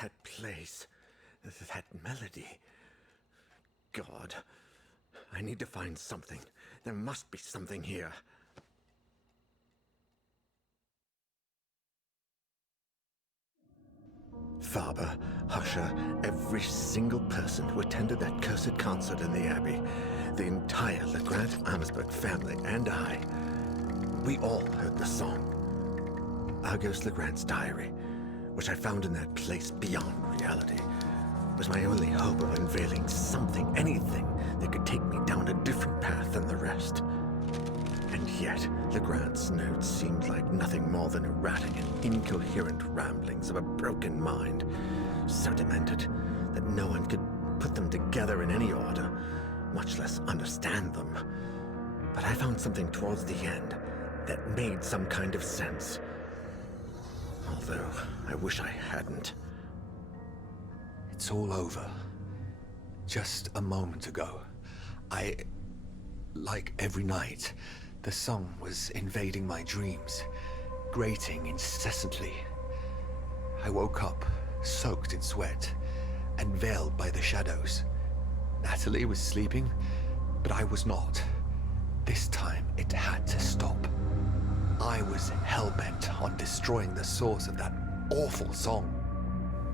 That place. That melody. God. I need to find something. There must be something here. Faber, Husher, every single person who attended that cursed concert in the Abbey, the entire Legrand-Amsberg family, and I, we all heard the song. Argos Legrand's diary, which I found in that place beyond reality, was my only hope of unveiling something, anything that could take me down a different path than the rest. And yet, Legrand's notes seemed like nothing more than erratic and incoherent ramblings of a broken mind, so demented that no one could put them together in any order, much less understand them. But I found something towards the end that made some kind of sense. Although, I wish I hadn't. It's all over. Just a moment ago, like every night, the song was invading my dreams, grating incessantly. I woke up, soaked in sweat, and veiled by the shadows. Natalie was sleeping, but I was not. This time, it had to stop. I was hell-bent on destroying the source of that awful song.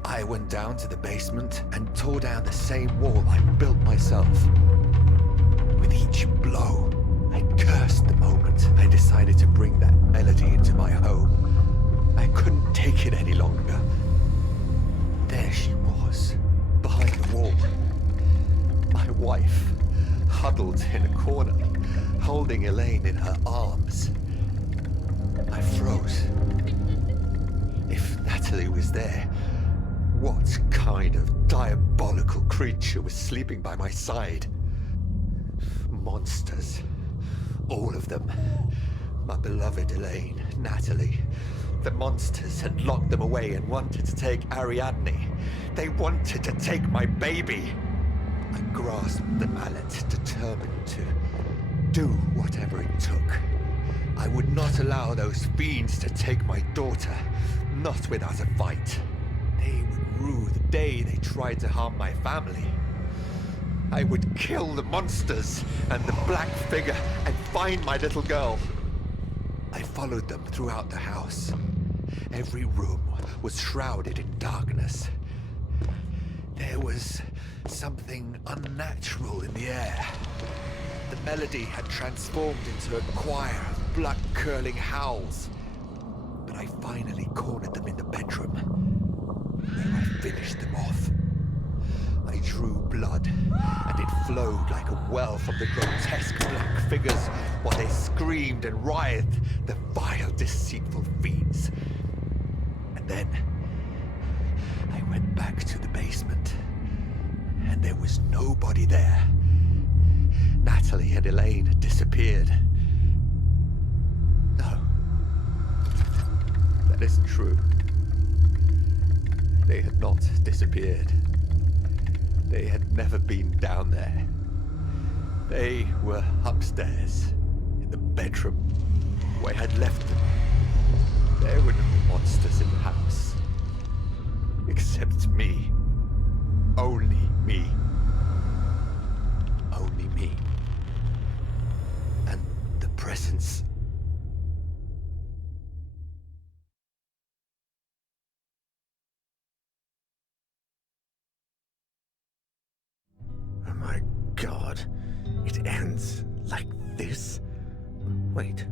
I went down to the basement and tore down the same wall I built myself. With each blow, I cursed the moment I decided to bring that melody into my home. I couldn't take it any longer. There she was, behind the wall. My wife, huddled in a corner, holding Elaine in her arms. I froze. If Natalie was there, what kind of diabolical creature was sleeping by my side? Monsters. All of them. My beloved Elaine, Natalie. The monsters had locked them away and wanted to take Ariadne. They wanted to take my baby. I grasped the mallet, determined to do whatever it took. I would not allow those fiends to take my daughter, not without a fight. They would rue the day they tried to harm my family. I would kill the monsters and the black figure and find my little girl. I followed them throughout the house. Every room was shrouded in darkness. There was something unnatural in the air. The melody had transformed into a choir of blood-curdling howls. But I finally cornered them in the bedroom, where I finished them off. I drew blood, and it flowed like a well from the grotesque black figures while they screamed and writhed, the vile, deceitful fiends. And then, I went back to the basement, and there was nobody there. Natalie and Elaine had disappeared. No, that isn't true. They had not disappeared. They had never been down there. They were upstairs, in the bedroom, where I had left them. There were no monsters in the house. Except me. Only me. Only me. And the presence. Oh my God. It ends like this? Wait,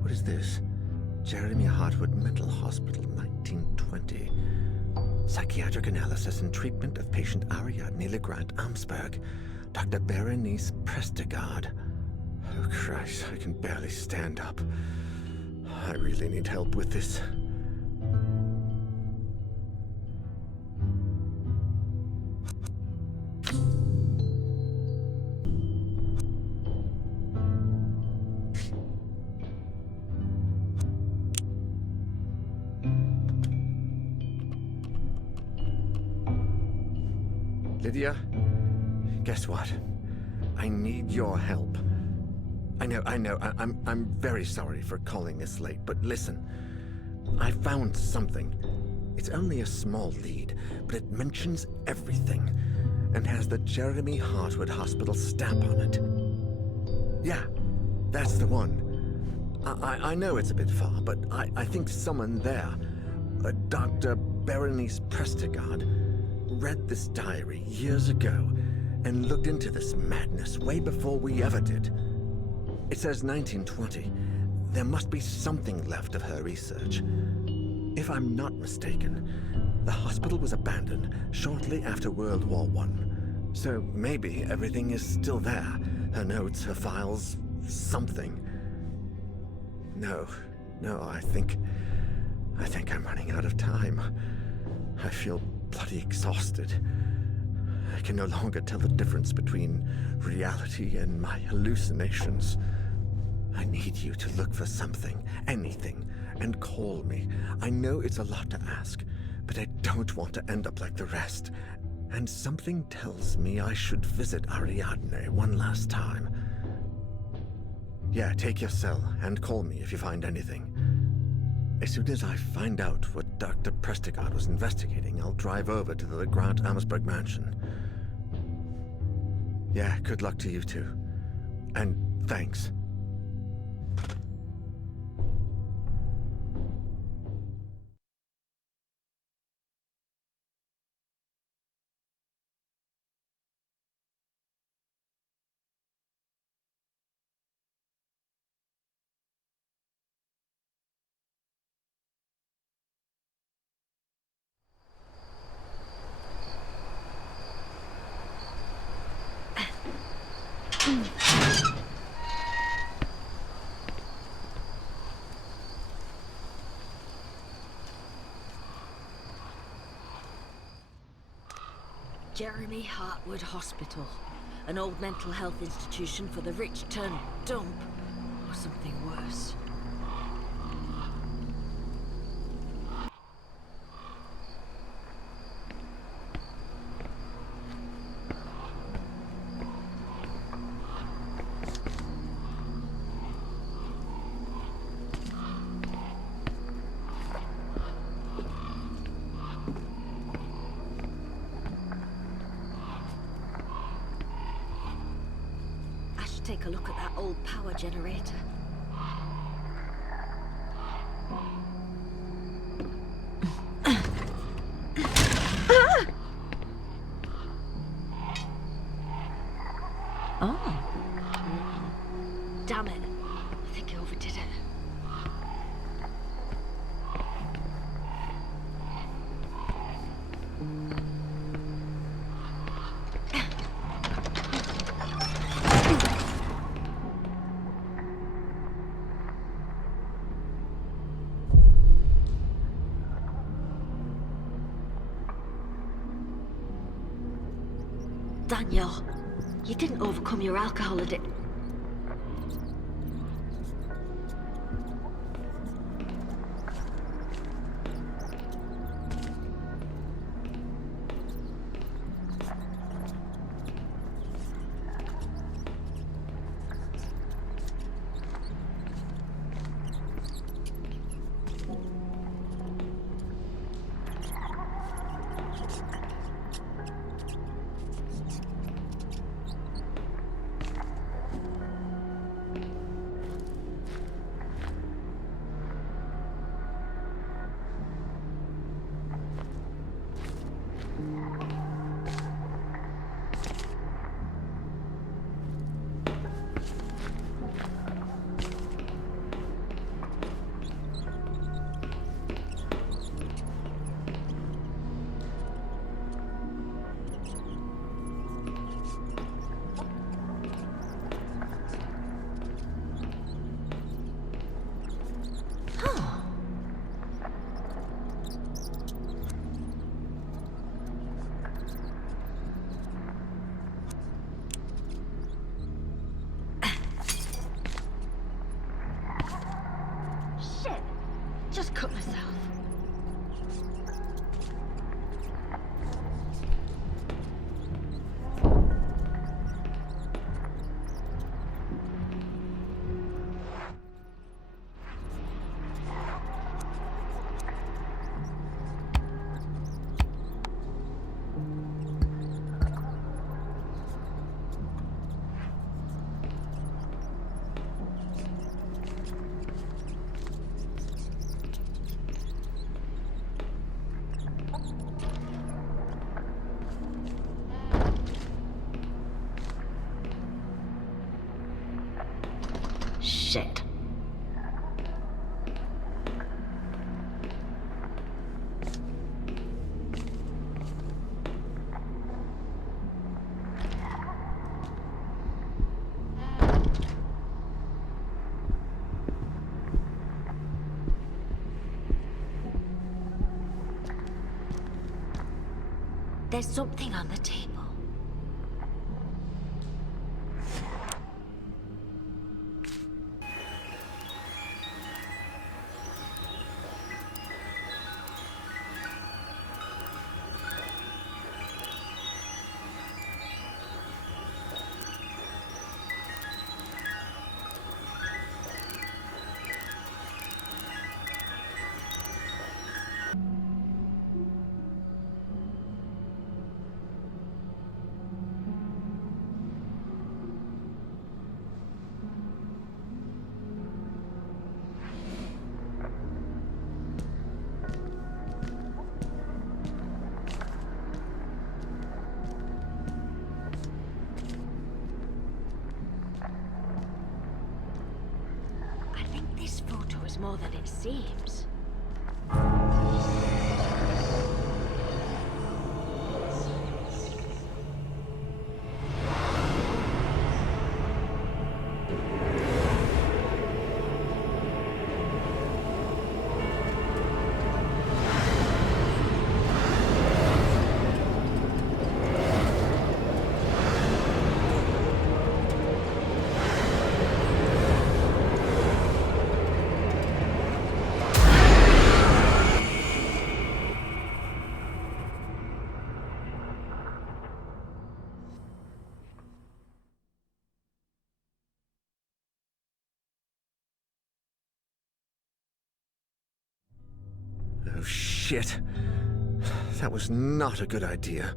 what is this? Jeremy Hartwood Mental Hospital, 1920. Psychiatric analysis and treatment of patient Ariadne Legrand-Amsberg. Dr. Berenice Prestegard. Oh Christ, I can barely stand up. I really need help with this. Lydia, guess what? I need your help. I know, I'm very sorry for calling this late, but listen. I found something. It's only a small lead, but it mentions everything and has the Jeremy Hartwood Hospital stamp on it. Yeah, that's the one. I know it's a bit far, but I think someone there, Dr. Berenice Prestigard, read this diary years ago and looked into this madness way before we ever did. It says 1920. There must be something left of her research. If I'm not mistaken, the hospital was abandoned shortly after World War I. So maybe everything is still there. Her notes, her files, something. No, I think I'm running out of time. I feel bloody exhausted. I can no longer tell the difference between reality and my hallucinations. I need you to look for something, anything, and call me. I know it's a lot to ask, but I don't want to end up like the rest. And something tells me I should visit Ariadne one last time. Yeah, take your cell and call me if you find anything. As soon as I find out what Dr. Prestigard was investigating, I'll drive over to the Grant Ammersburg mansion. Yeah, good luck to you too. And thanks. Jeremy Hartwood Hospital, an old mental health institution for the rich turned dump, or something worse. Take a look at that old power generator. Oh. Damn it. I think I overdid it. Daniel, you didn't overcome your alcohol addiction. shit. There's something on the table. This photo is more than it seems. Oh, shit. That was not a good idea.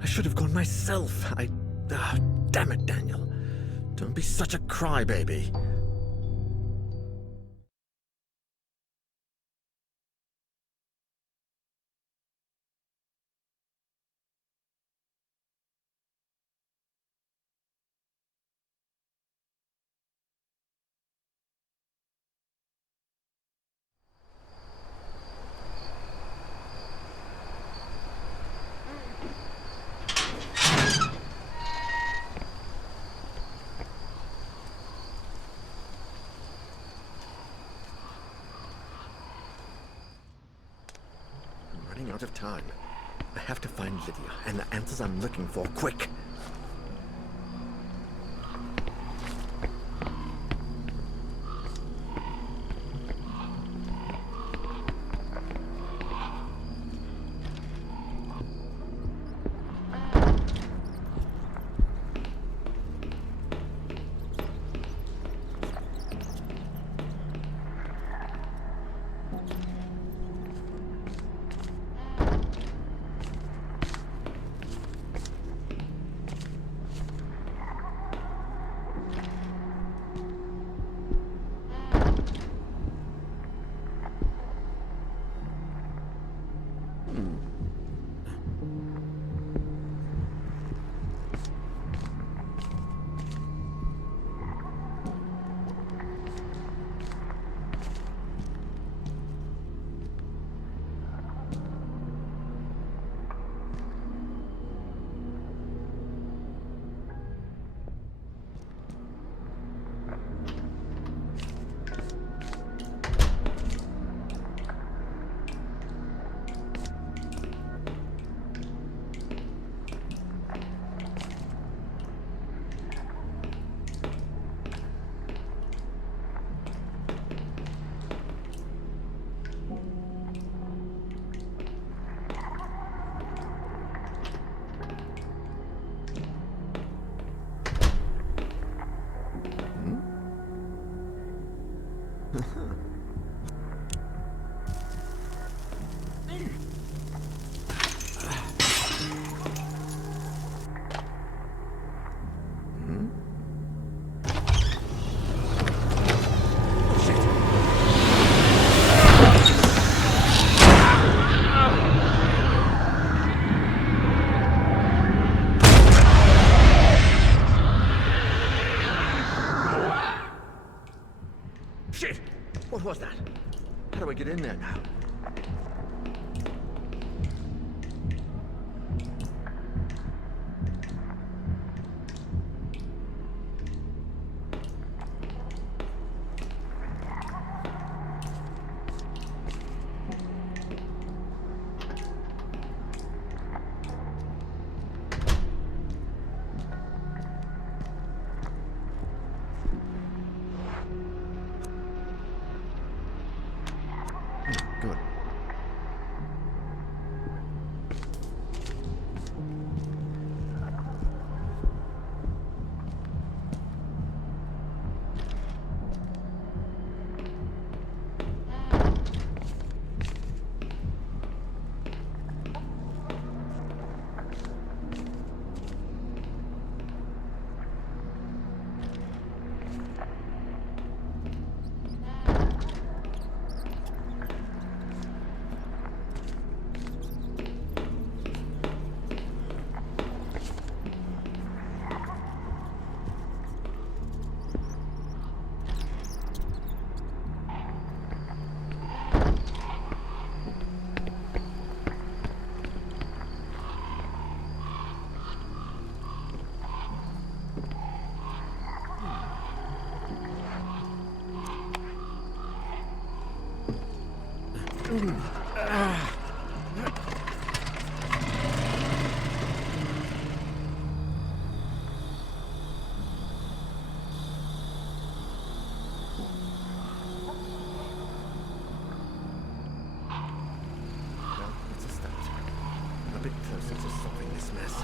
I should have gone myself. Damn it, Daniel. Don't be such a crybaby. Running out of time. I have to find Lydia and the answers I'm looking for, quick! in there now. Good. Well, it's a start. A bit closer to solving this mess.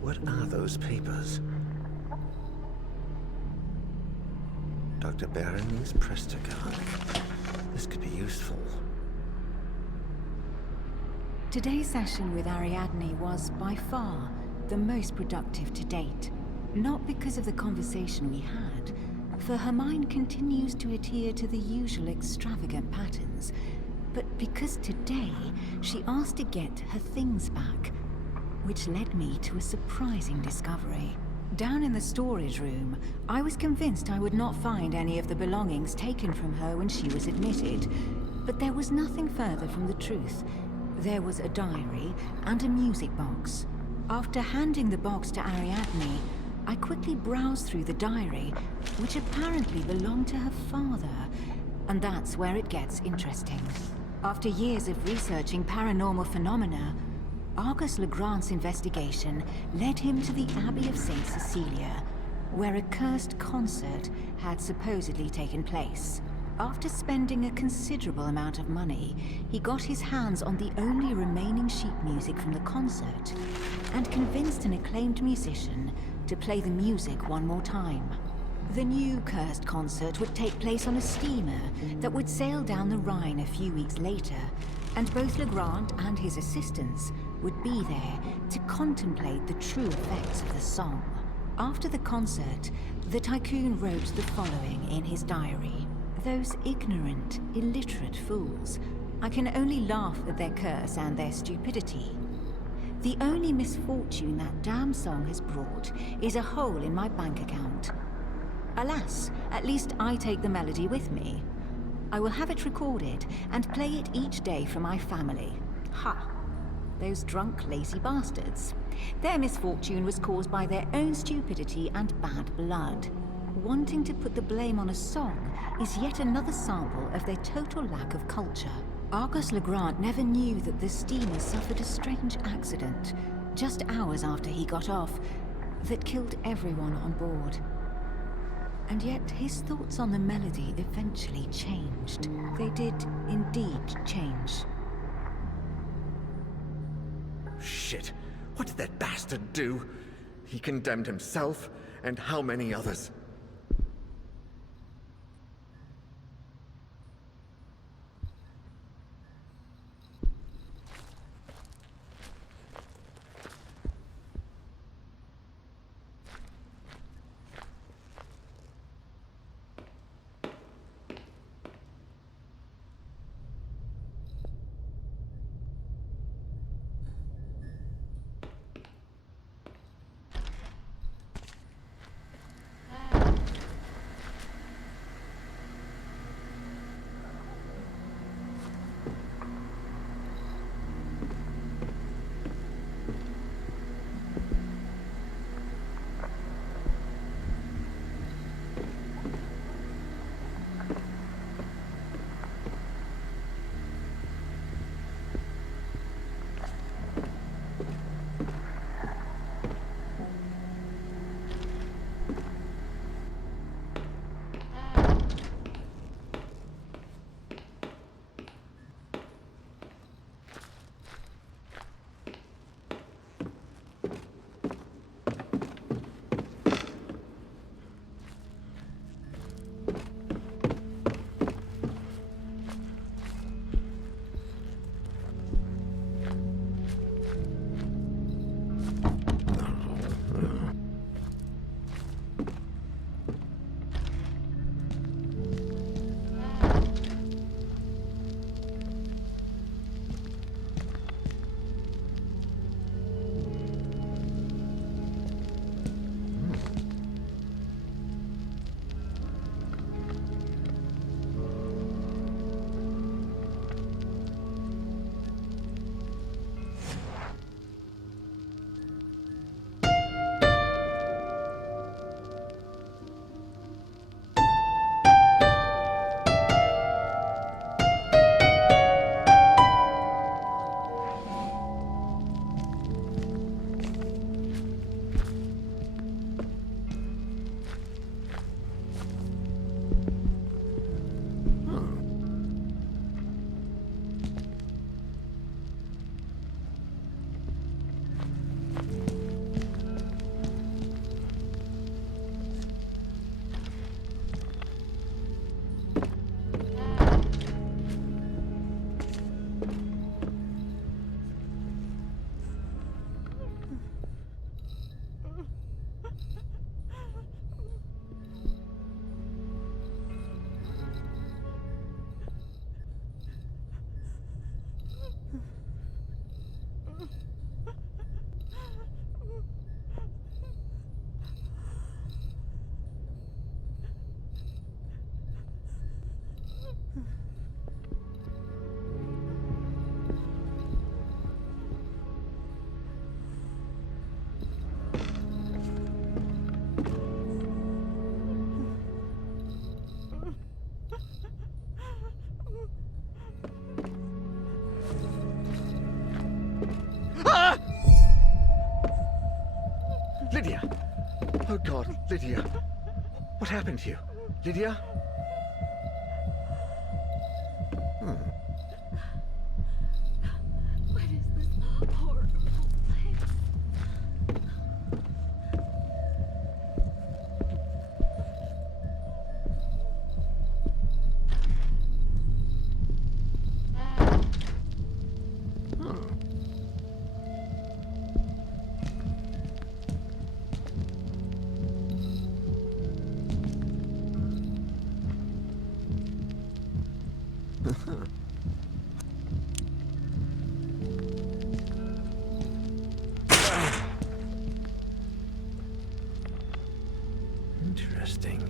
What are those papers? Dr. Berenice Prestagon. This could be useful. Today's session with Ariadne was by far the most productive to date. Not because of the conversation we had, for her mind continues to adhere to the usual extravagant patterns, but because today she asked to get her things back, which led me to a surprising discovery. Down in the storage room, I was convinced I would not find any of the belongings taken from her when she was admitted, but there was nothing further from the truth. There was a diary and a music box. After handing the box to Ariadne, I quickly browsed through the diary, which apparently belonged to her father, and that's where it gets interesting. After years of researching paranormal phenomena, Argus Legrand's investigation led him to the Abbey of St. Cecilia, where a cursed concert had supposedly taken place. After spending a considerable amount of money, he got his hands on the only remaining sheet music from the concert and convinced an acclaimed musician to play the music one more time. The new cursed concert would take place on a steamer that would sail down the Rhine a few weeks later, and both Legrand and his assistants would be there to contemplate the true effects of the song. After the concert, the tycoon wrote the following in his diary. Those ignorant, illiterate fools. I can only laugh at their curse and their stupidity. The only misfortune that damn song has brought is a hole in my bank account. Alas, at least I take the melody with me. I will have it recorded and play it each day for my family. Ha! Those drunk, lazy bastards. Their misfortune was caused by their own stupidity and bad blood. Wanting to put the blame on a song is yet another sample of their total lack of culture. Argus Legrand never knew that the steamer suffered a strange accident, just hours after he got off, that killed everyone on board. And yet his thoughts on the melody eventually changed. They did indeed change. Shit! What did that bastard do? He condemned himself, and how many others? Lydia! Oh God, Lydia. What happened to you? Lydia? What is this horrible place? Interesting.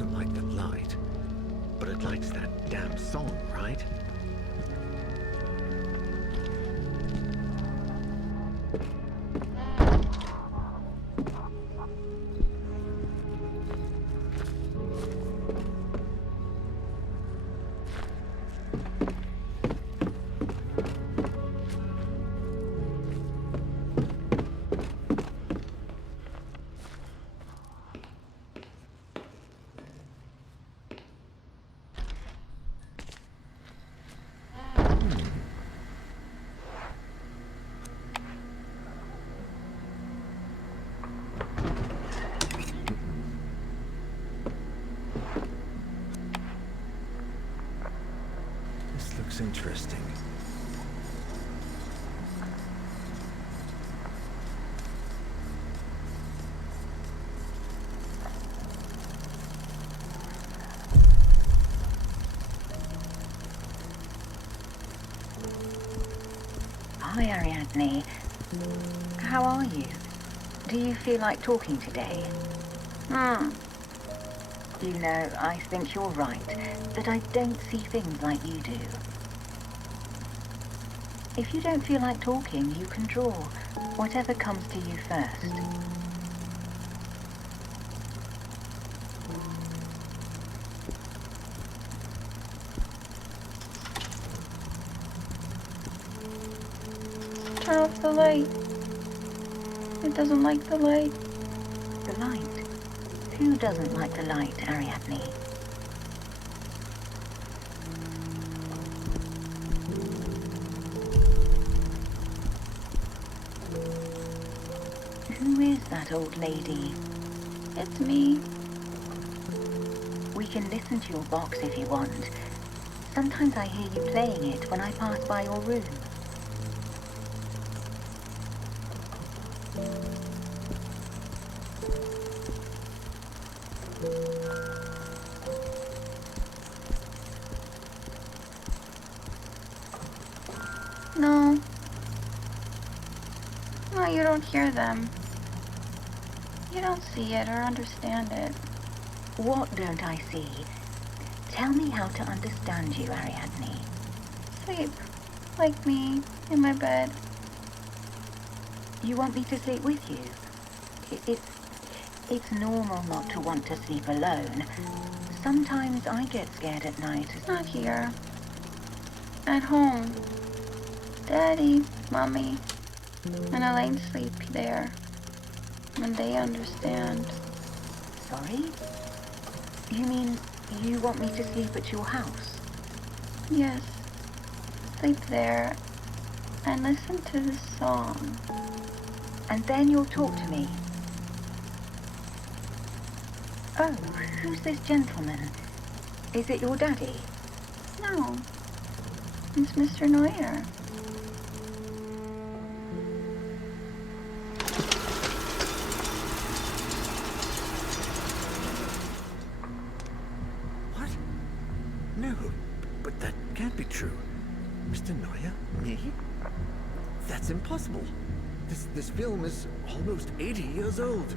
doesn't like the light, but it likes that damn song, right? This looks interesting. Hi, Ariadne. How are you? Do you feel like talking today? You know, I think you're right, that I don't see things like you do. If you don't feel like talking, you can draw. Whatever comes to you first. Turn off the light. It doesn't like the light. The light? Who doesn't like the light, Ariadne? Who is that old lady? It's me. We can listen to your box if you want. Sometimes I hear you playing it when I pass by your room. No. No, you don't hear them. You don't see it or understand it. What don't I see? Tell me how to understand you, Ariadne. Sleep. Like me. In my bed. You want me to sleep with you? It's normal not to want to sleep alone. Sometimes I get scared at night. Not here. At home. Daddy, Mommy, and Elaine sleep there. And they understand. Sorry? You mean you want me to sleep at your house? Yes. Sleep there and listen to the song. And then you'll talk to me. Oh, who's this gentleman? Is it your daddy? No. It's Mr. Neuer. What? No, but that can't be true. Mr. Neuer? Me? That's impossible. This film is almost 80 years old.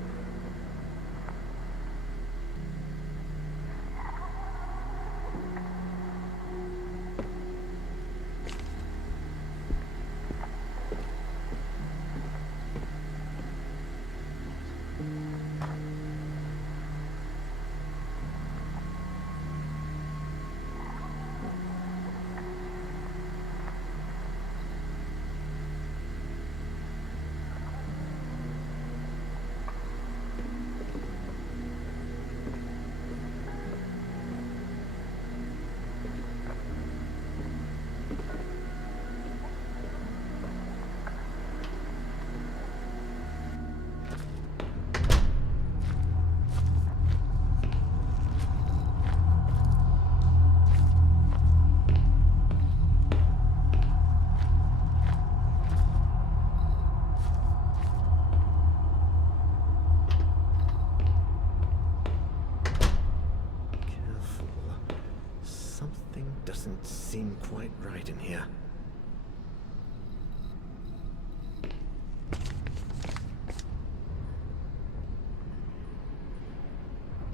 Doesn't seem quite right in here.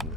No,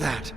that?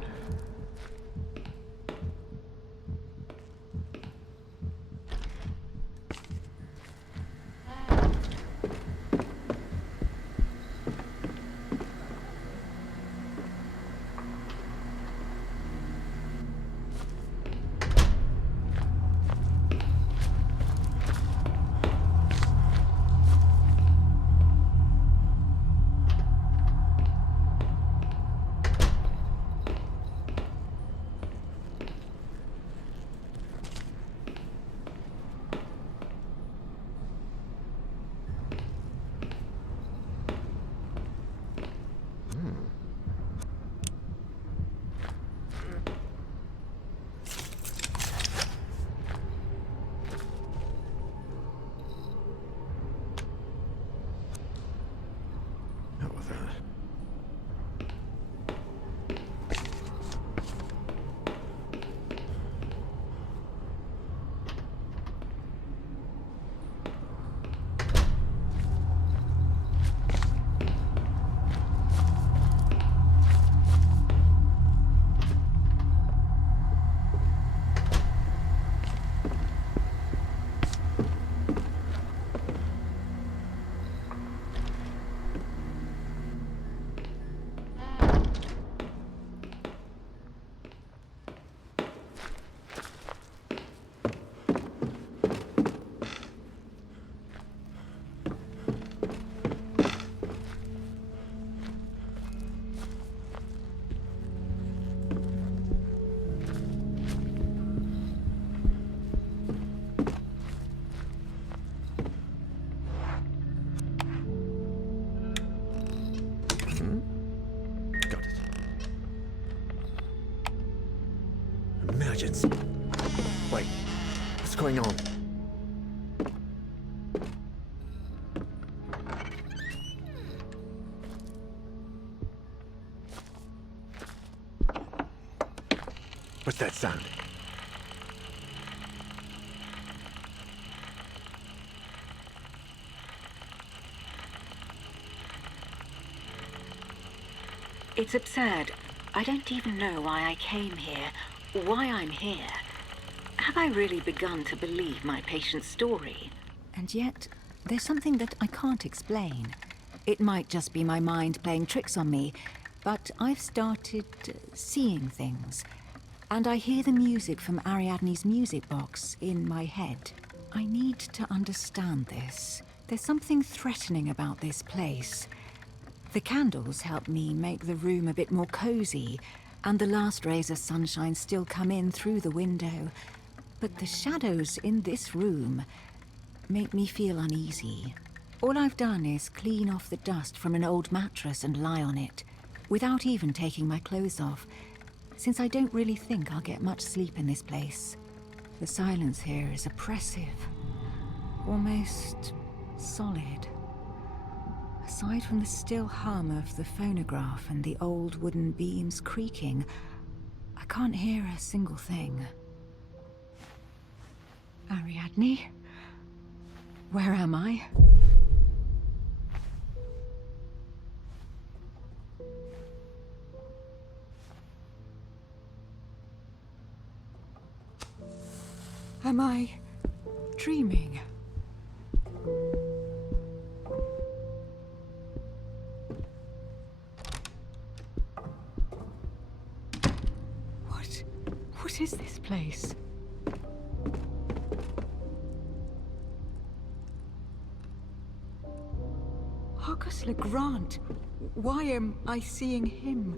Oh, got it. Emergency. Wait, what's going on? What's that sound? It's absurd. I don't even know why I came here, why I'm here. Have I really begun to believe my patient's story? And yet, there's something that I can't explain. It might just be my mind playing tricks on me, but I've started seeing things. And I hear the music from Ariadne's music box in my head. I need to understand this. There's something threatening about this place. The candles help me make the room a bit more cozy, and the last rays of sunshine still come in through the window. But the shadows in this room make me feel uneasy. All I've done is clean off the dust from an old mattress and lie on it, without even taking my clothes off, since I don't really think I'll get much sleep in this place. The silence here is oppressive, almost solid. Aside from the still hum of the phonograph and the old wooden beams creaking, I can't hear a single thing. Ariadne? Where am I? Am I dreaming? What is this place? Argus Legrand. Why am I seeing him?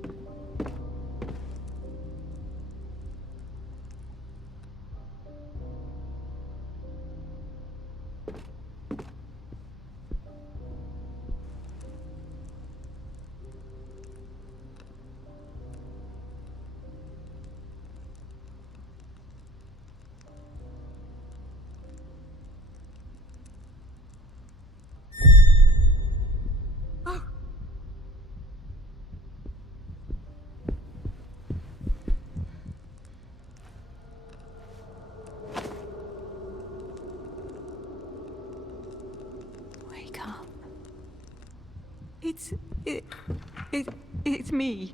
It's me.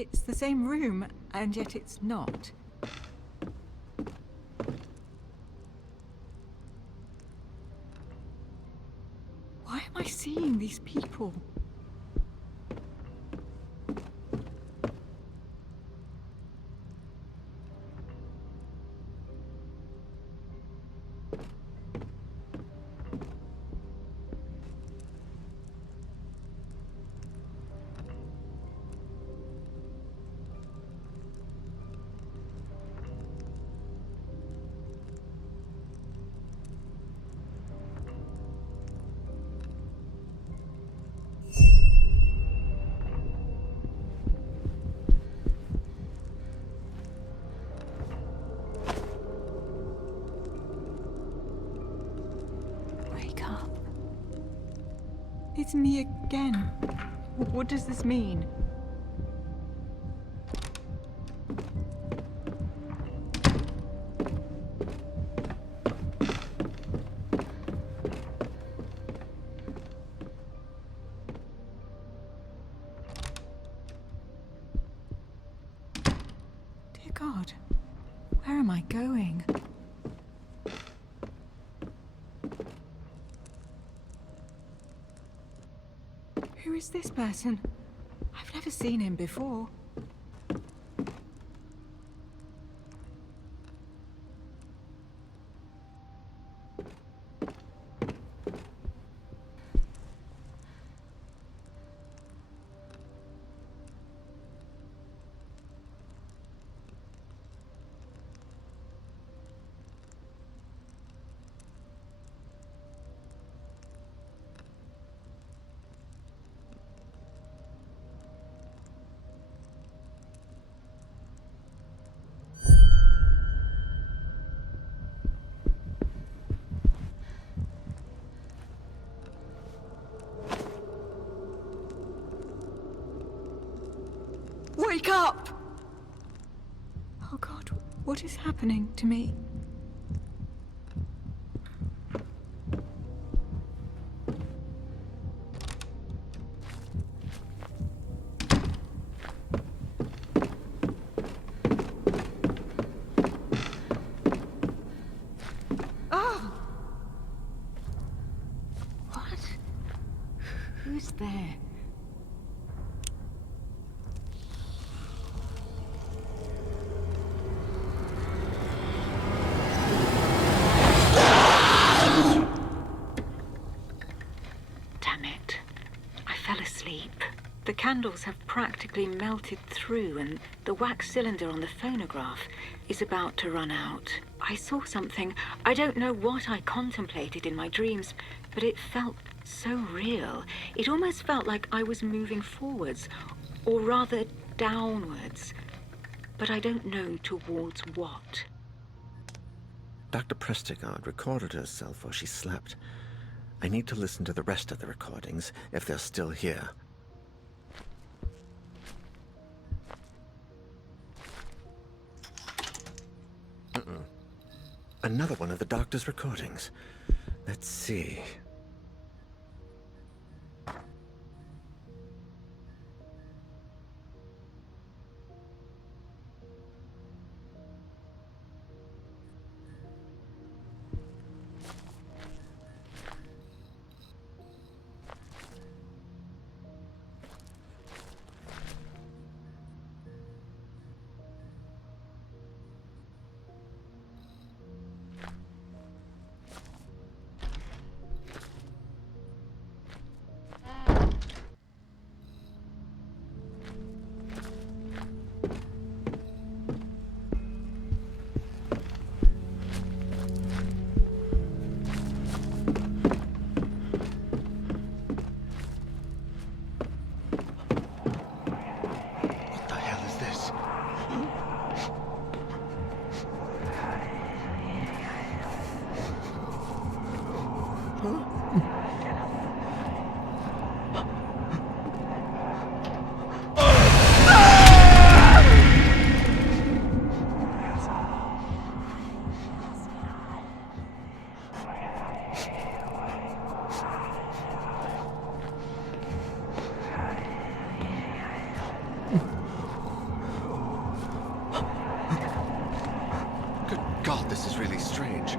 It's the same room, and yet it's not. Why am I seeing these people? Wake up. It's me again. What does this mean? Dear God, where am I going? Who is this person? I've never seen him before. Wake up! Oh God, what is happening to me? Oh! What? Who's there? Damn it. I fell asleep. The candles have practically melted through, and the wax cylinder on the phonograph is about to run out. I saw something. I don't know what I contemplated in my dreams, but it felt so real. It almost felt like I was moving forwards, or rather downwards. But I don't know towards what. Dr. Prestigard recorded herself while she slept. I need to listen to the rest of the recordings, if they're still here. Another one of the doctor's recordings. Let's see. God, this is really strange.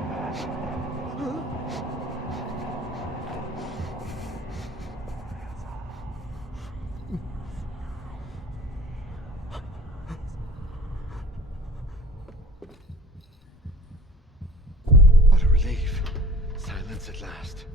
What a relief. Silence at last.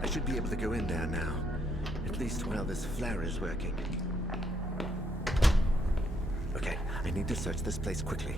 I should be able to go in there now. At least while this flare is working. Okay, I need to search this place quickly.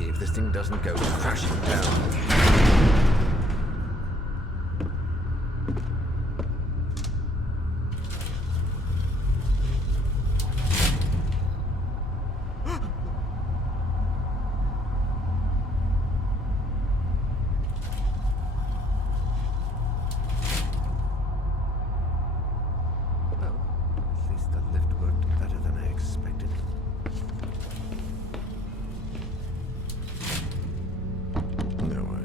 lucky if this thing doesn't go crashing down. Well, at least the lift worked better than I expected. No way.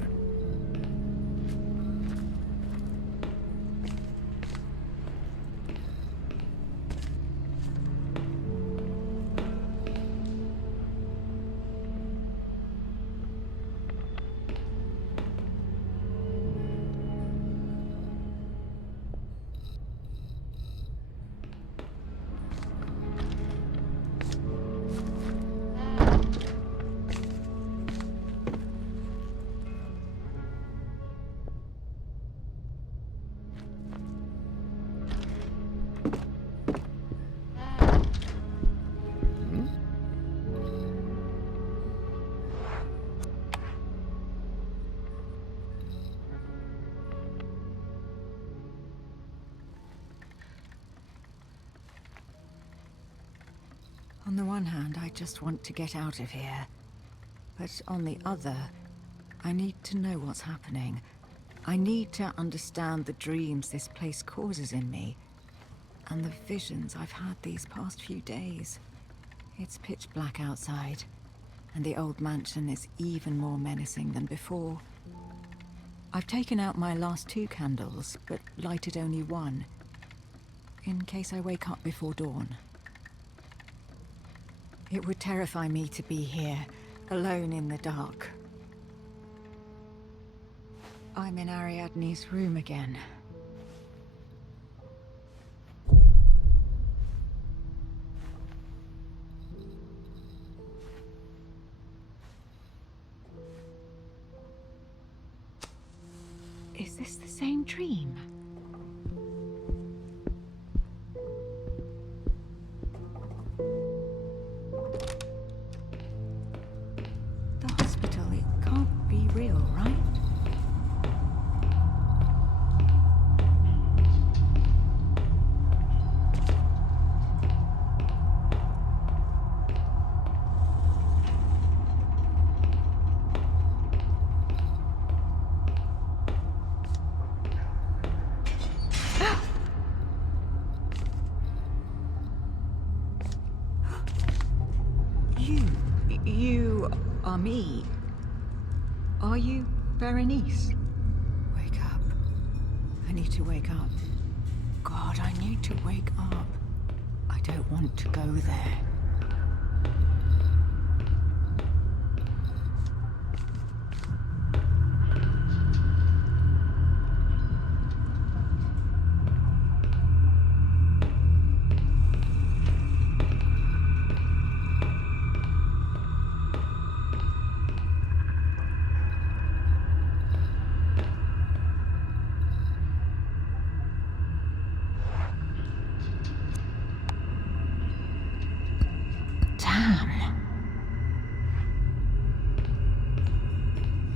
On the one hand, I just want to get out of here. But on the other, I need to know what's happening. I need to understand the dreams this place causes in me, and the visions I've had these past few days. It's pitch black outside, and the old mansion is even more menacing than before. I've taken out my last 2 candles, but lighted only 1, in case I wake up before dawn. It would terrify me to be here, alone in the dark. I'm in Ariadne's room again. Is this the same dream? The hospital, it can't be real, right? You are me. Are you Berenice? Wake up. I need to wake up. God, I need to wake up. I don't want to go there.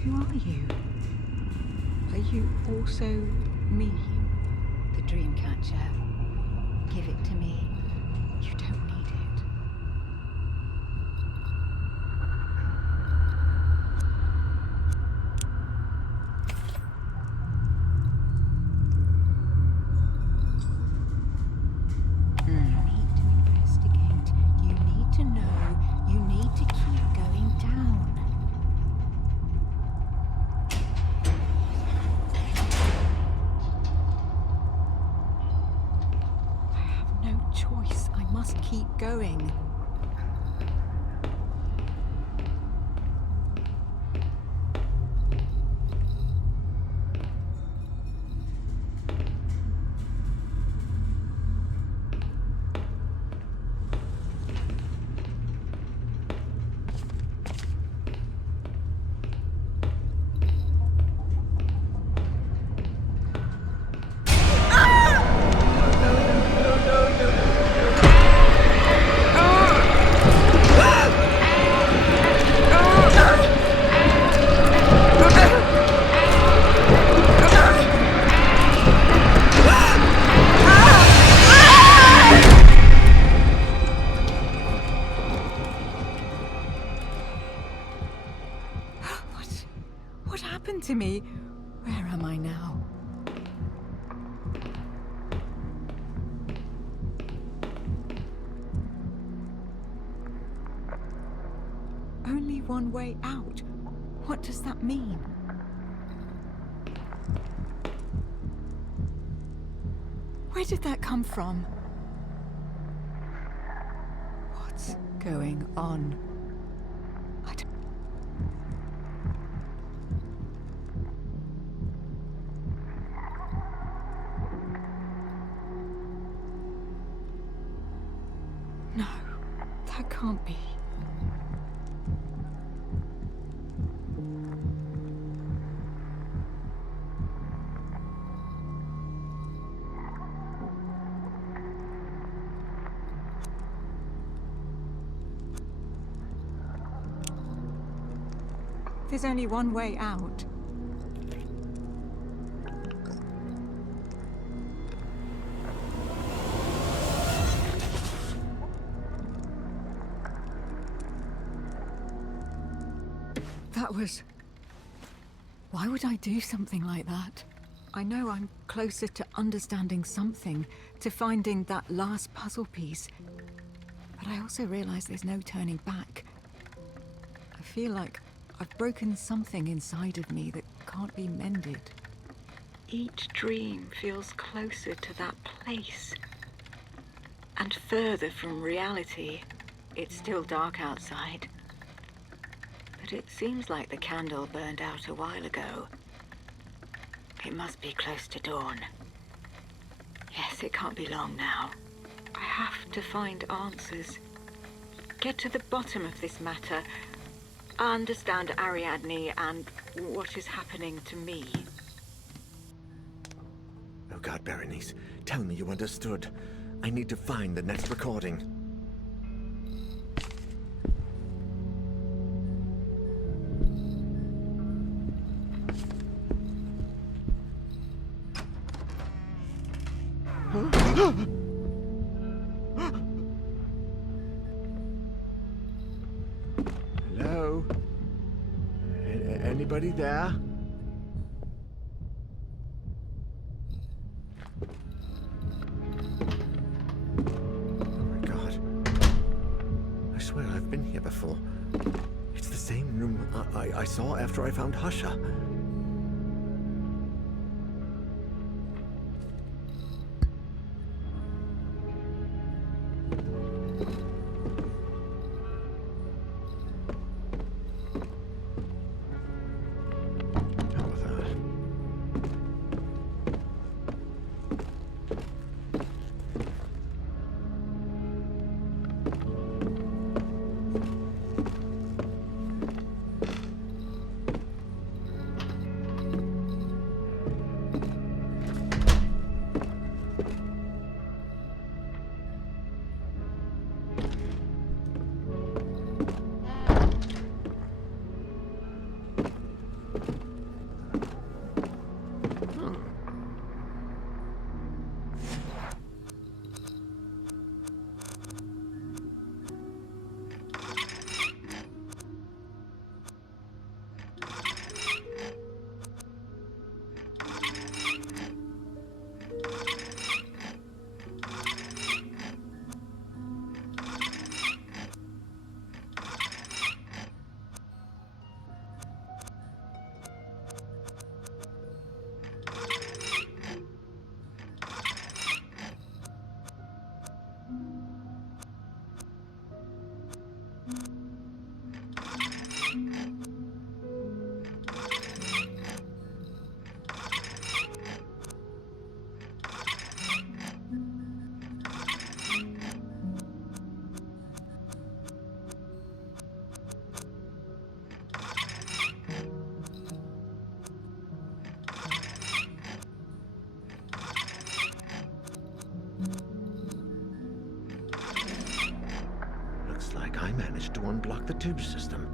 Who are you? Are you also me? The dream catcher. Give it to me. You don't need it. You need to investigate. You need to know. You need to keep going down. Choice. I must keep going. me. Where am I now? Only one way out. What does that mean? Where did that come from? What's going on? I don't... No, that can't be. There's only one way out. That was... Why would I do something like that? I know I'm closer to understanding something, to finding that last puzzle piece. But I also realize there's no turning back. I feel like I've broken something inside of me that can't be mended. Each dream feels closer to that place. And further from reality. It's still dark outside. But it seems like the candle burned out a while ago. It must be close to dawn. Yes, it can't be long now. I have to find answers. Get to the bottom of this matter. Understand Ariadne and what is happening to me. Oh God, Berenice, tell me you understood. I need to find the next recording. Hello? Anybody there? Oh my God. I swear I've been here before. It's the same room I saw after I found Husha. Looks like I managed to unblock the tube system.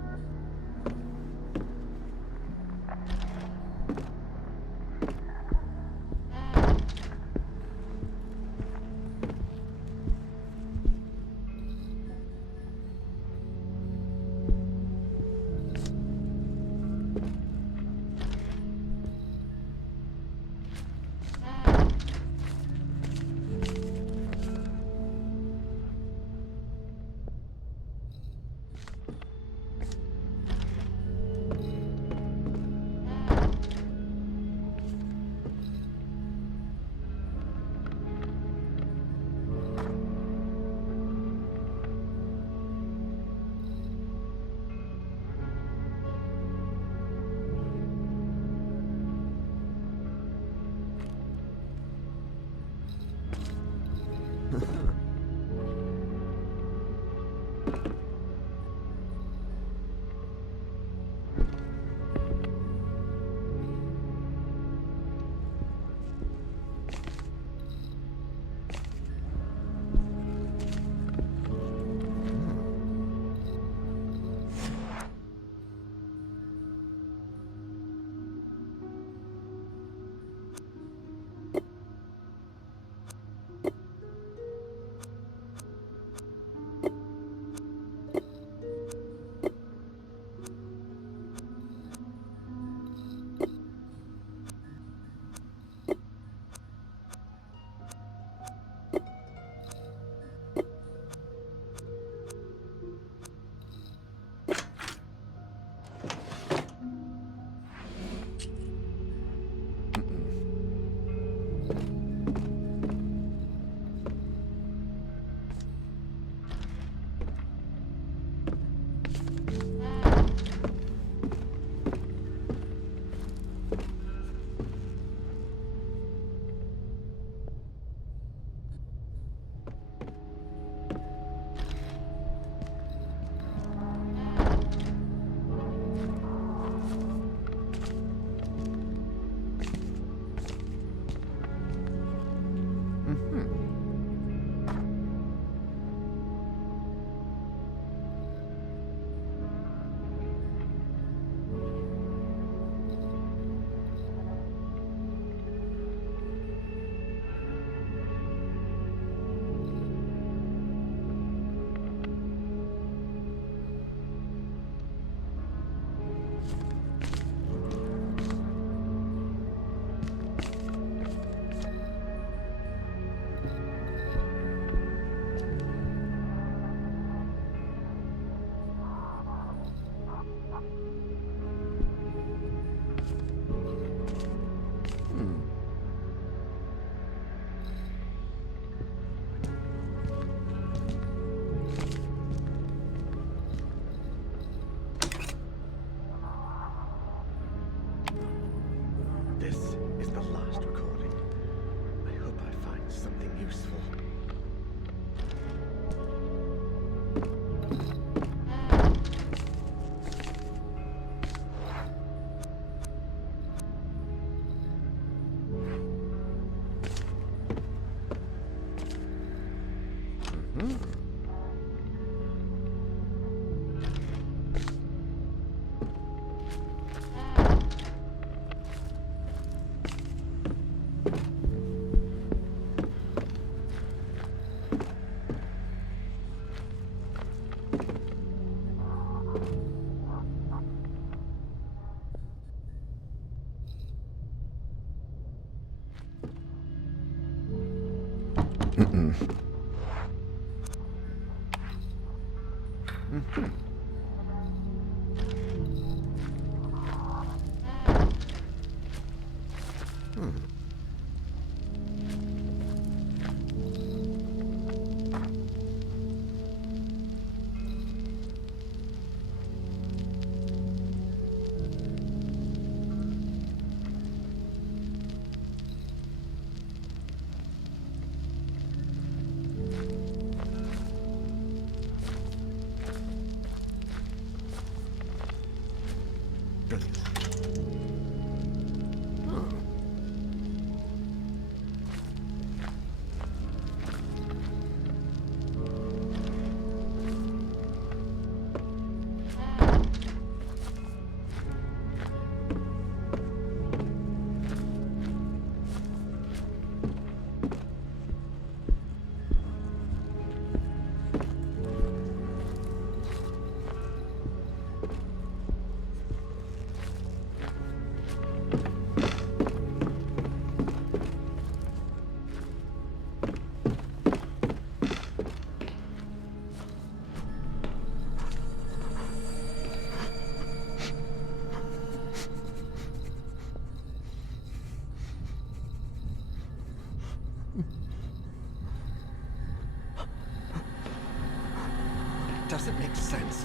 Doesn't make sense.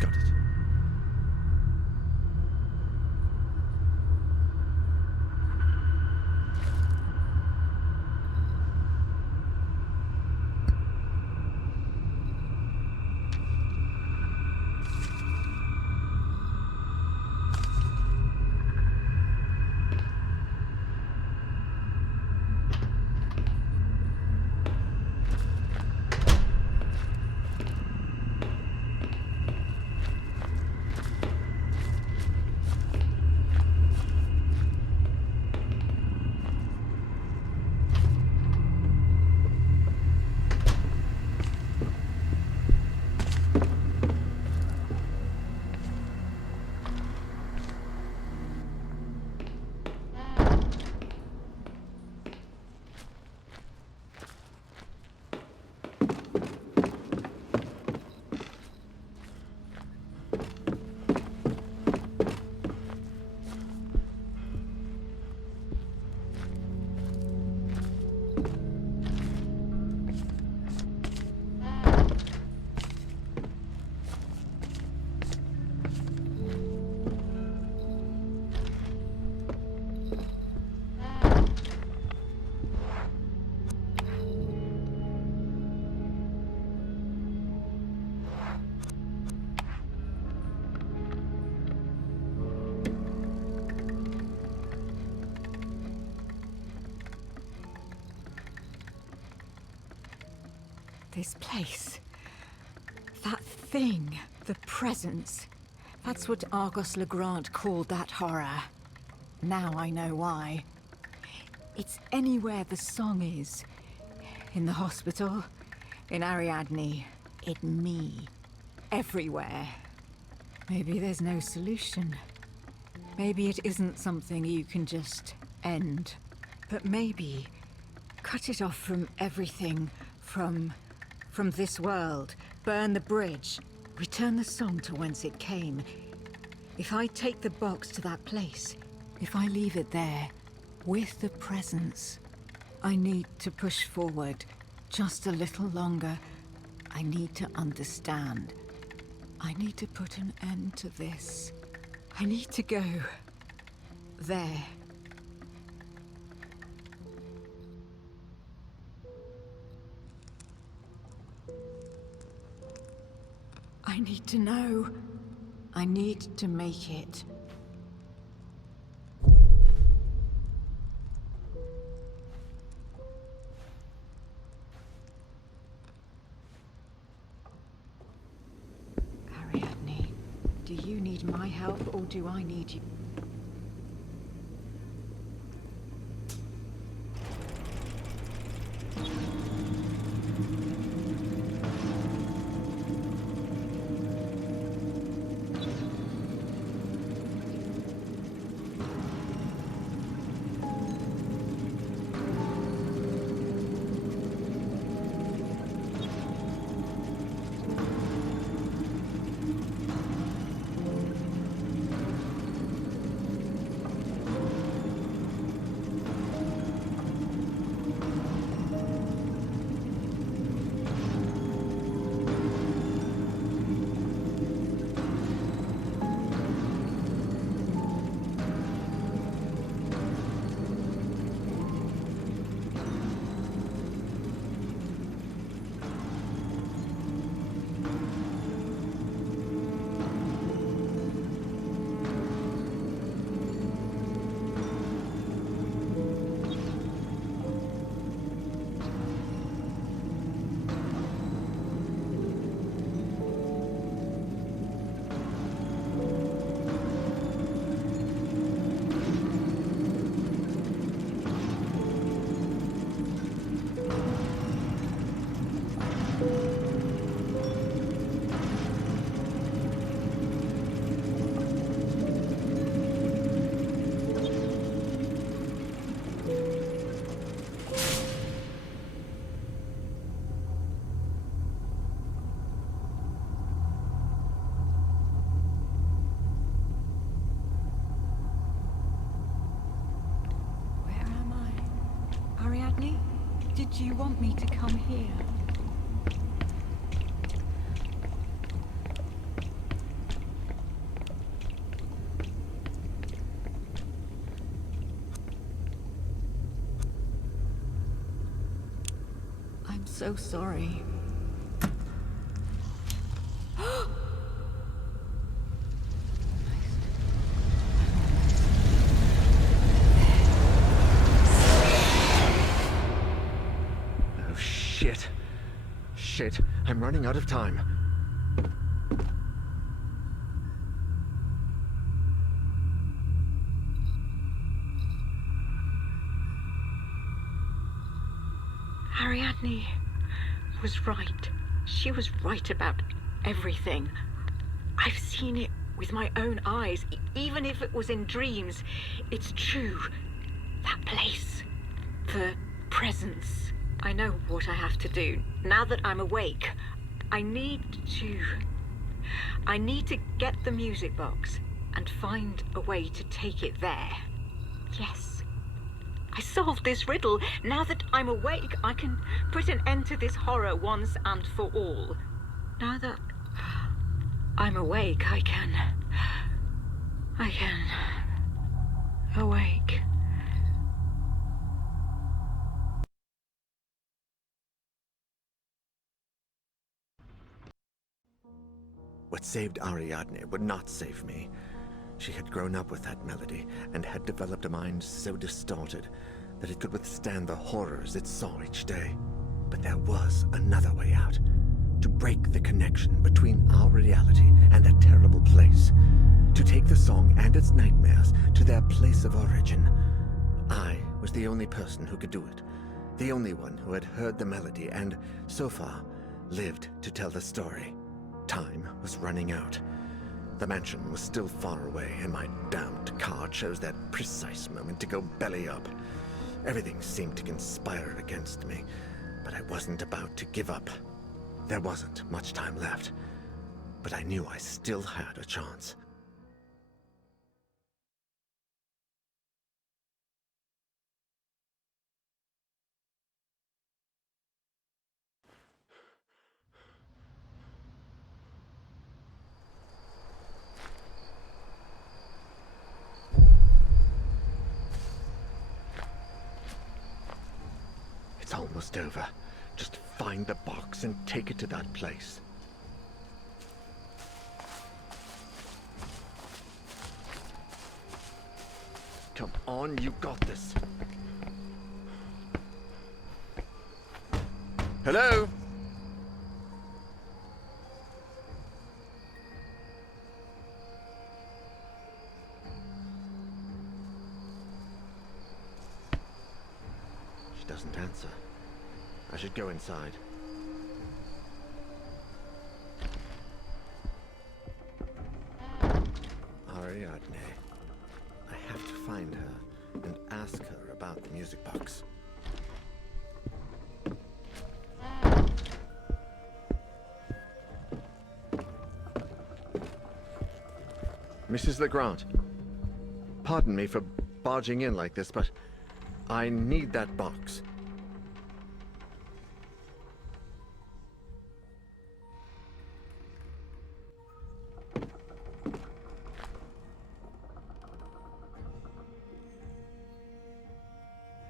Got it. This place. That thing. The presence. That's what Argos Legrand called that horror. Now I know why. It's anywhere the song is. In the hospital, in Ariadne, in me. Everywhere. Maybe there's no solution. Maybe it isn't something you can just end. But maybe cut it off from everything, from this world. Burn the bridge. Return the song to whence it came. If I take the box to that place, if I leave it there, with the presence, I need to push forward just a little longer. I need to understand. I need to put an end to this. I need to go there. I need to know. I need to make it. Ariadne, do you need my help or do I need you? Ariadne, did you want me to come here? I'm so sorry. Shit, I'm running out of time. Ariadne was right. She was right about everything. I've seen it with my own eyes, even if it was in dreams. It's true. That place. The presence. I know what I have to do. Now that I'm awake, I need to get the music box and find a way to take it there. Yes. I solved this riddle. Now that I'm awake, I can put an end to this horror once and for all. Now that I'm awake, I can awake. What saved Ariadne would not save me. She had grown up with that melody and had developed a mind so distorted that it could withstand the horrors it saw each day. But there was another way out. to break the connection between our reality and that terrible place, to take the song and its nightmares to their place of origin. I was the only person who could do it, the only one who had heard the melody and, so far, lived to tell the story. Time was running out. The mansion was still far away, and my damned card chose that precise moment to go belly up. Everything seemed to conspire against me, but I wasn't about to give up. There wasn't much time left, but I knew I still had a chance. It's almost over. Just find the box and take it to that place. Come on, you got this. Hello? She doesn't answer. I should go inside. Ariadne. I have to find her and ask her about the music box. Mrs. Legrand, pardon me for barging in like this, but I need that box.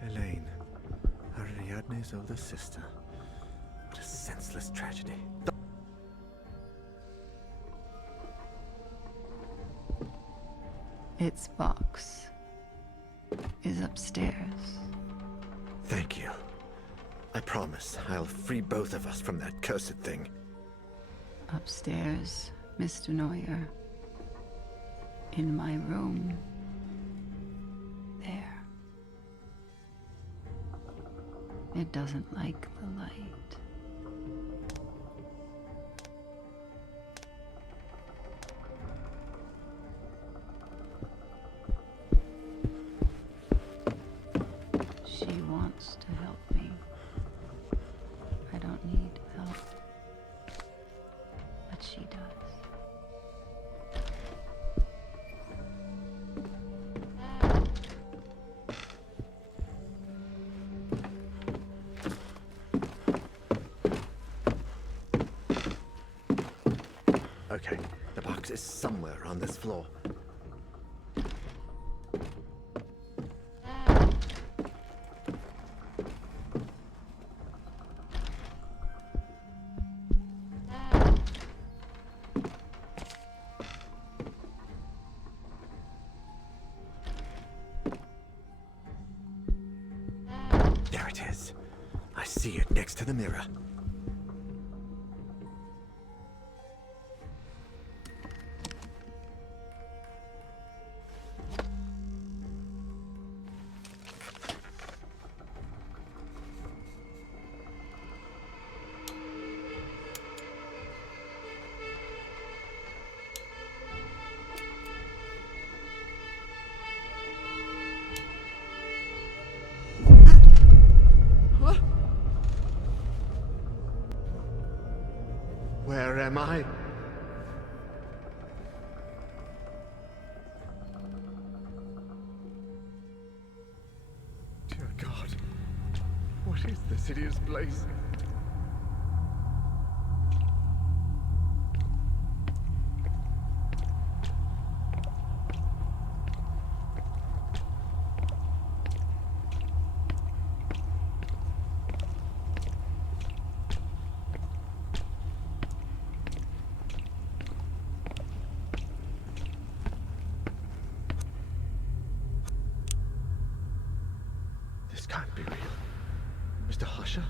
Elaine, Ariadne's older sister. What a senseless tragedy. Its box is upstairs. Thank you. I promise I'll free both of us from that cursed thing. Upstairs, Mr. Neuer. In my room. There. It doesn't like the light. She wants to help me. I don't need help. But she does. Okay, the box is somewhere on this floor. There it is. I see it next to the mirror. Where am I? Dear God, what is this hideous place? This can't be real. Mr. Husher?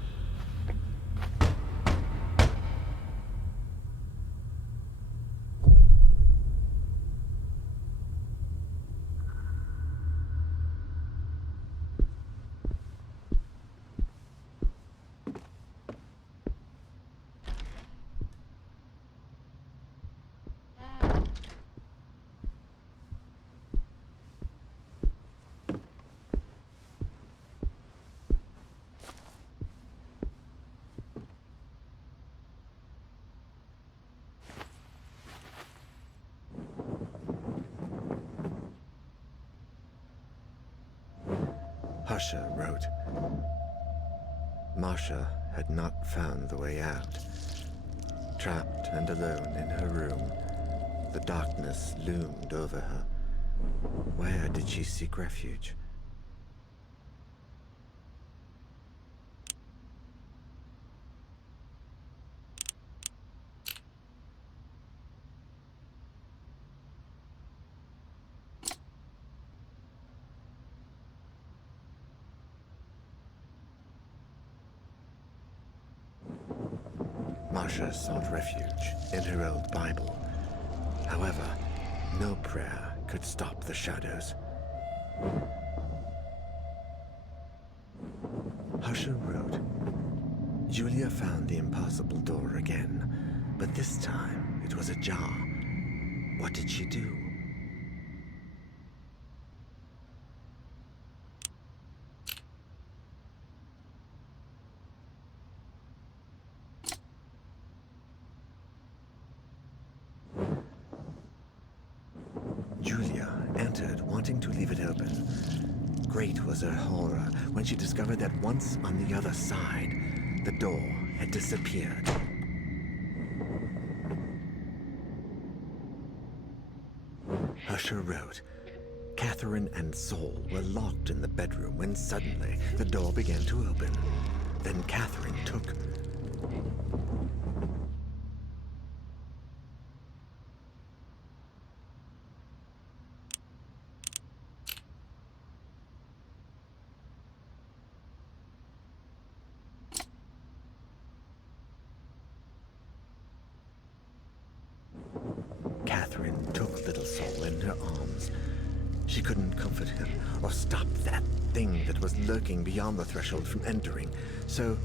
Husher wrote. Marsha had not found the way out. Trapped and alone in her room, the darkness loomed over her. Where did she seek refuge? Marsha sought refuge in her old Bible. However, no prayer could stop the shadows. Husher wrote, Julia found the impossible door again, but this time it was ajar. What did she do? Julia entered, wanting to leave it open. Great was her horror when she discovered that once on the other side, the door had disappeared. Husher wrote, Catherine and Saul were locked in the bedroom when suddenly the door began to open. Then Catherine took... Catherine took little Saul in her arms. She couldn't comfort him or stop that thing that was lurking beyond the threshold from entering, so...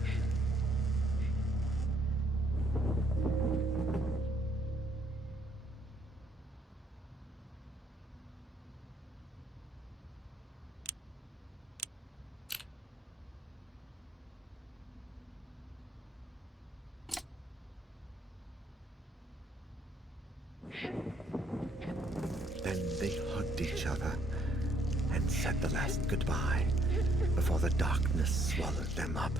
Then they hugged each other and said the last goodbye before the darkness swallowed them up.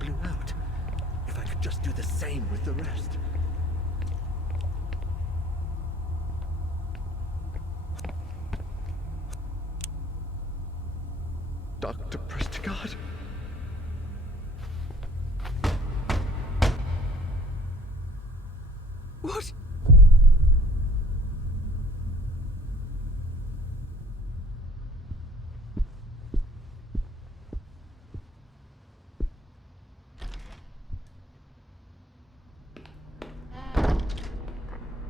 Blew out. If I could just do the same with the rest. Dr. Prestigott? What?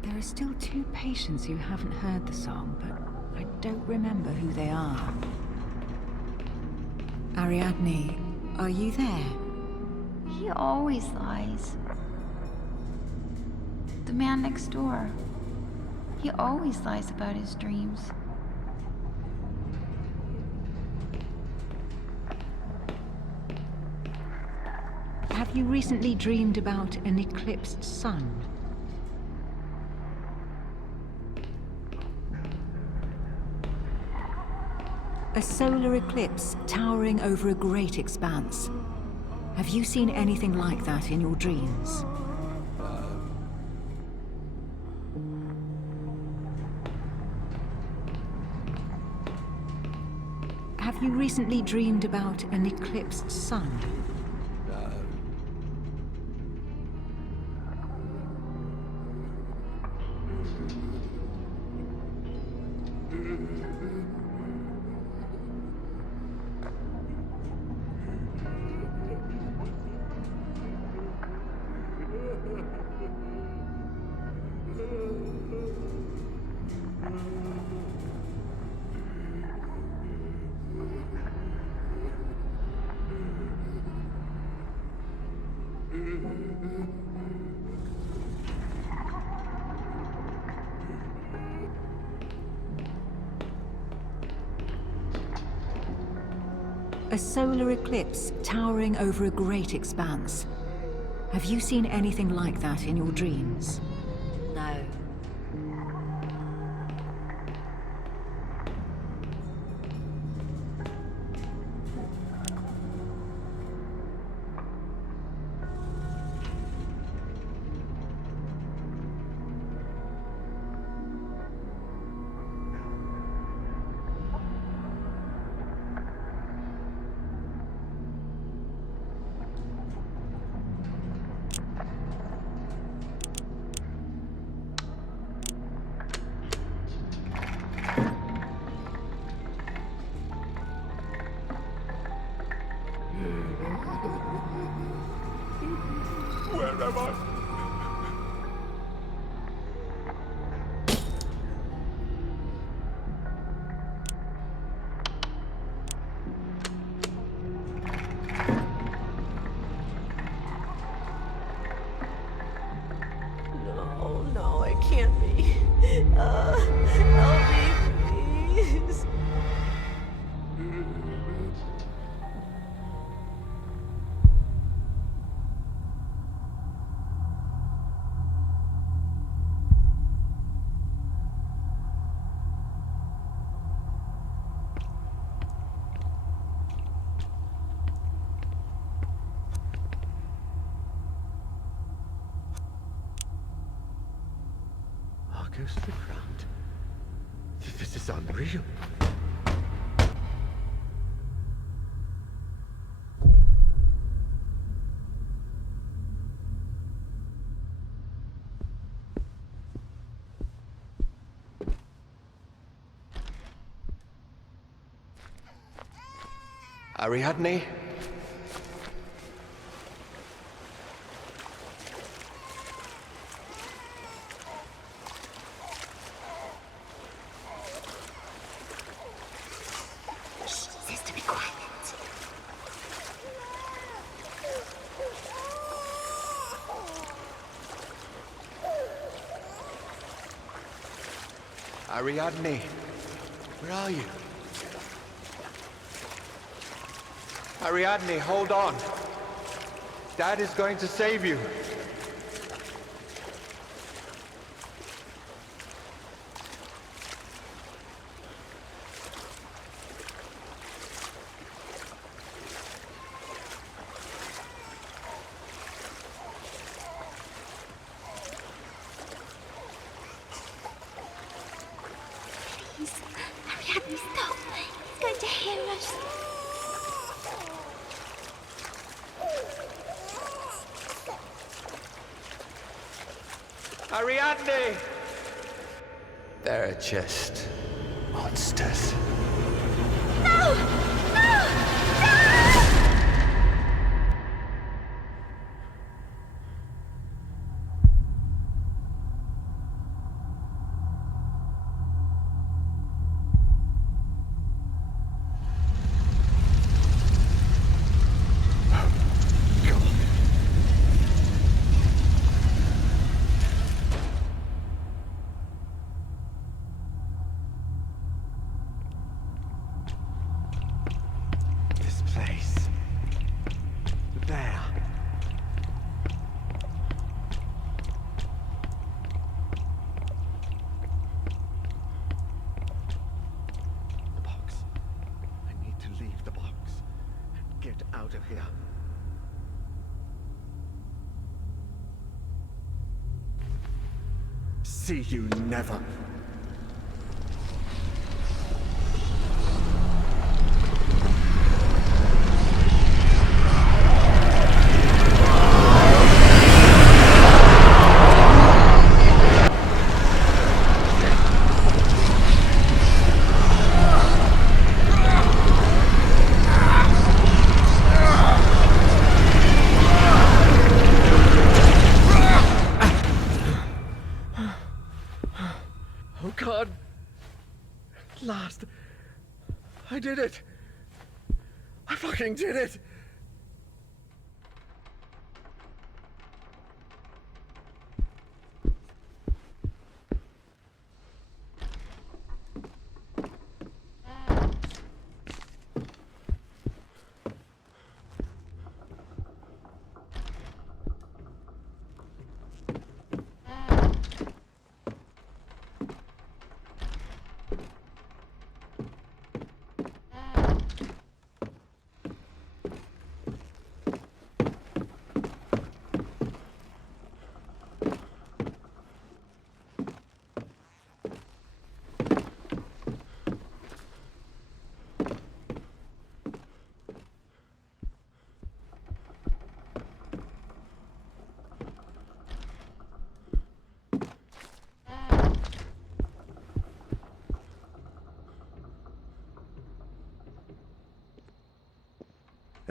There are still 2 patients who haven't heard the song, but I don't remember who they are. Ariadne, are you there? He always lies. The man next door. He always lies about his dreams. Have you recently dreamed about an eclipsed sun? A solar eclipse towering over a great expanse. Have you seen anything like that in your dreams? Have you recently dreamed about an eclipsed sun? A solar eclipse towering over a great expanse. Have you seen anything like that in your dreams? No. Where am I? No, no, it can't be. Help me, please. Goes to the ground. This is unreal. Ariadne? Ariadne, where are you? Ariadne, hold on. Dad is going to save you. Ariadne, stop! He's going to hear us. Ariadne! They're just monsters. No! No! Out of here. See you never. Oh God! At last! I did it! I fucking did it!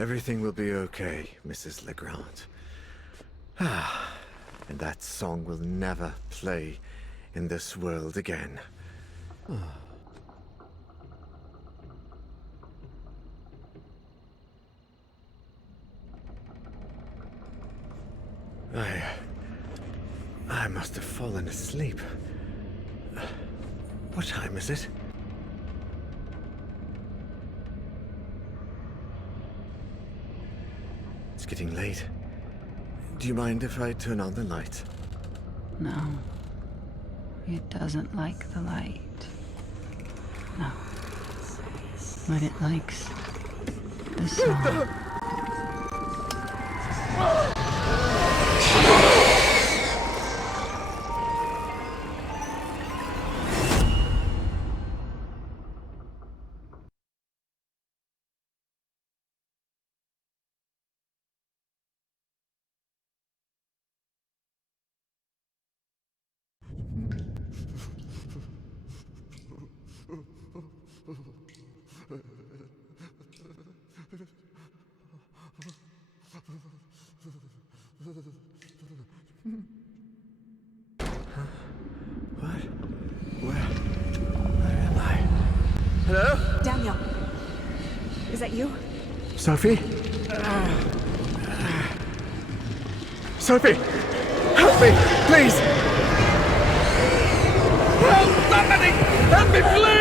Everything will be okay, Mrs. Legrand. Ah, and that song will never play in this world again. I must have fallen asleep. What time is it? It's getting late. Do you mind if I turn on the light? No. It doesn't like the light. No. But it likes the song. What? Where am I? Hello? Daniel, is that you? Sophie? Sophie! Help me, please! Help! Somebody! Help me, please!